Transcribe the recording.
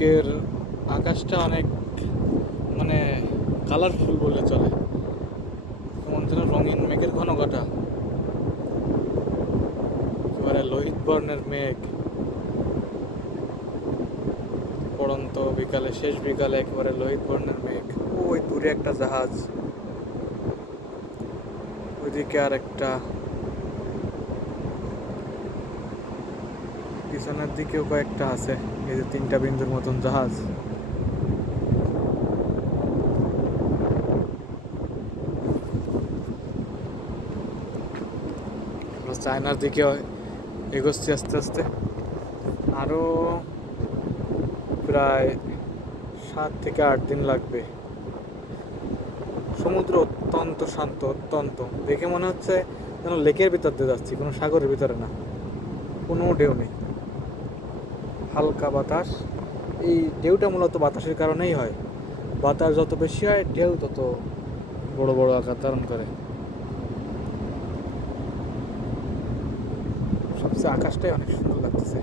আজকের আকাশটা অনেক মানে কালারফুল বলে চলে, কেমন যেন রঙিন মেঘের ঘন ঘটা, একেবারে লোহিত বর্ণের মেঘ। পড়ন্ত বিকালে, শেষ বিকালে একেবারে লোহিত বর্ণের মেঘ। ওই দূরে একটা জাহাজ, ওইদিকে আর একটা, পিছনের দিকেও কয়েকটা আছে। এই যে 3টা বিন্দুর মতন জাহাজ। আমরা চায়নার দিকে এগোচ্ছি আস্তে আস্তে। আরো প্রায় 7 থেকে 8 দিন লাগবে। সমুদ্র অত্যন্ত শান্ত, অত্যন্ত, দেখে মনে হচ্ছে যেন লেকের ভিতর দিয়ে যাচ্ছি, কোনো সাগরের ভিতরে না। কোনো ঢেউ নেই, হালকা বাতাস। এই ঢেউটা মূলত বাতাসের কারণেই হয়। বাতাস যত বেশি হয়, ঢেউ তত বড় বড় আকার ধারণ করে। সবচেয়ে আকাশটাই অনেক সুন্দর লাগতেছে।